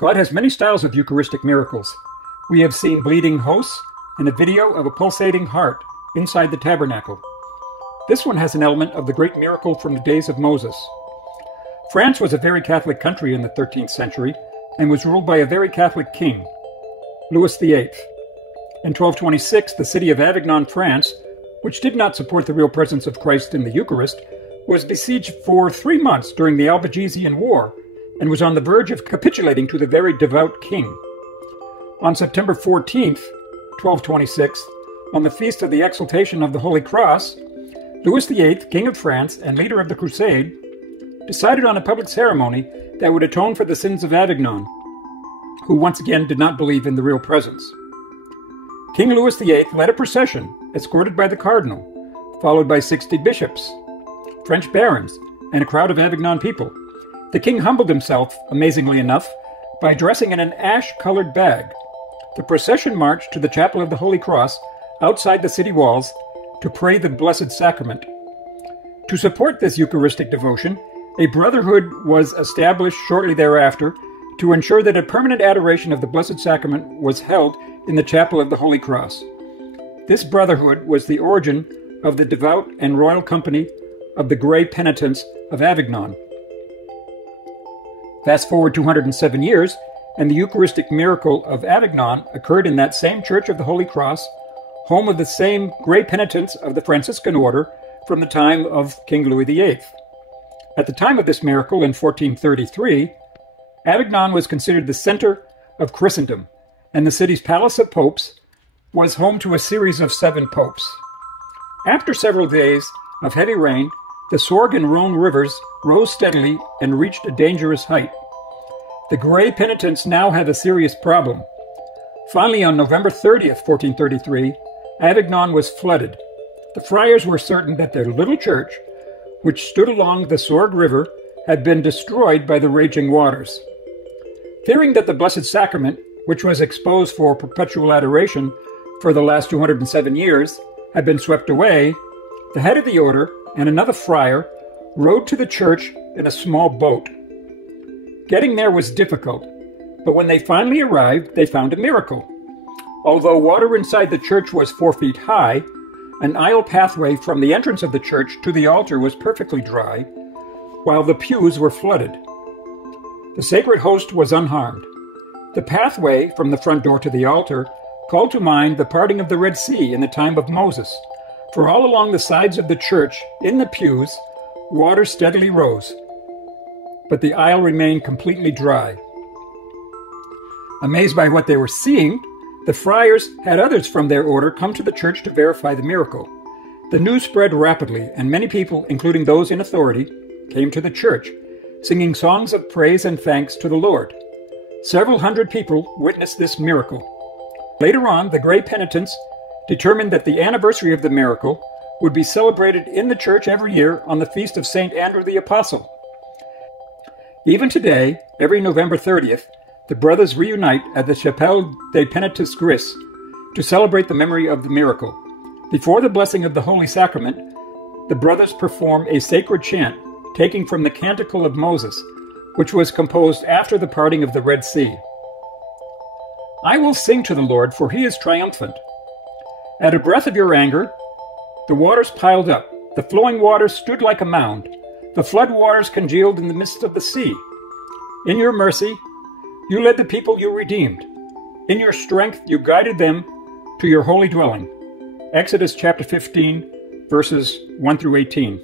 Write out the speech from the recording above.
God has many styles of Eucharistic miracles. We have seen bleeding hosts and a video of a pulsating heart inside the tabernacle. This one has an element of the great miracle from the days of Moses. France was a very Catholic country in the 13th century and was ruled by a very Catholic king, Louis VIII. In 1226, the city of Avignon, France, which did not support the real presence of Christ in the Eucharist, was besieged for 3 months during the Albigensian War and was on the verge of capitulating to the very devout king. On September 14th, 1226, on the feast of the Exaltation of the Holy Cross, Louis VIII, King of France and leader of the Crusade, decided on a public ceremony that would atone for the sins of Avignon, who once again did not believe in the real presence. King Louis VIII led a procession, escorted by the cardinal, followed by 60 bishops, French barons, and a crowd of Avignon people. The king humbled himself, amazingly enough, by dressing in an ash-colored bag. The procession marched to the Chapel of the Holy Cross outside the city walls to pray the Blessed Sacrament. To support this Eucharistic devotion, a brotherhood was established shortly thereafter to ensure that a permanent adoration of the Blessed Sacrament was held in the Chapel of the Holy Cross. This brotherhood was the origin of the devout and royal company of the Grey Penitents of Avignon. Fast forward 207 years, and the Eucharistic Miracle of Avignon occurred in that same Church of the Holy Cross, home of the same Grey Penitents of the Franciscan order from the time of King Louis VIII. At the time of this miracle in 1433, Avignon was considered the center of Christendom, and the city's Palace of Popes was home to a series of 7 popes. After several days of heavy rain, the Sorgue and Rhone rivers rose steadily and reached a dangerous height. The Grey Penitents now had a serious problem. Finally, on November 30th, 1433, Avignon was flooded. The friars were certain that their little church, which stood along the Sorgue River, had been destroyed by the raging waters. Fearing that the Blessed Sacrament, which was exposed for perpetual adoration for the last 207 years, had been swept away, the head of the order and another friar rowed to the church in a small boat. Getting there was difficult, but when they finally arrived, they found a miracle. Although water inside the church was 4 feet high, an aisle pathway from the entrance of the church to the altar was perfectly dry, while the pews were flooded. The sacred host was unharmed. The pathway from the front door to the altar called to mind the parting of the Red Sea in the time of Moses, for all along the sides of the church, in the pews, water steadily rose, but the aisle remained completely dry. Amazed by what they were seeing, the friars had others from their order come to the church to verify the miracle. The news spread rapidly, and many people, including those in authority, came to the church, singing songs of praise and thanks to the Lord. Several hundred people witnessed this miracle. Later on, the Grey Penitents determined that the anniversary of the miracle would be celebrated in the church every year on the feast of St. Andrew the Apostle. Even today, every November 30th, the brothers reunite at the Chapelle des Penitents Gris to celebrate the memory of the miracle. Before the blessing of the Holy Sacrament, the brothers perform a sacred chant taken from the Canticle of Moses, which was composed after the parting of the Red Sea. I will sing to the Lord, for he is triumphant. At a breath of your anger, the waters piled up. The flowing waters stood like a mound. The flood waters congealed in the midst of the sea. In your mercy, you led the people you redeemed. In your strength, you guided them to your holy dwelling. Exodus chapter 15, verses 1 through 18.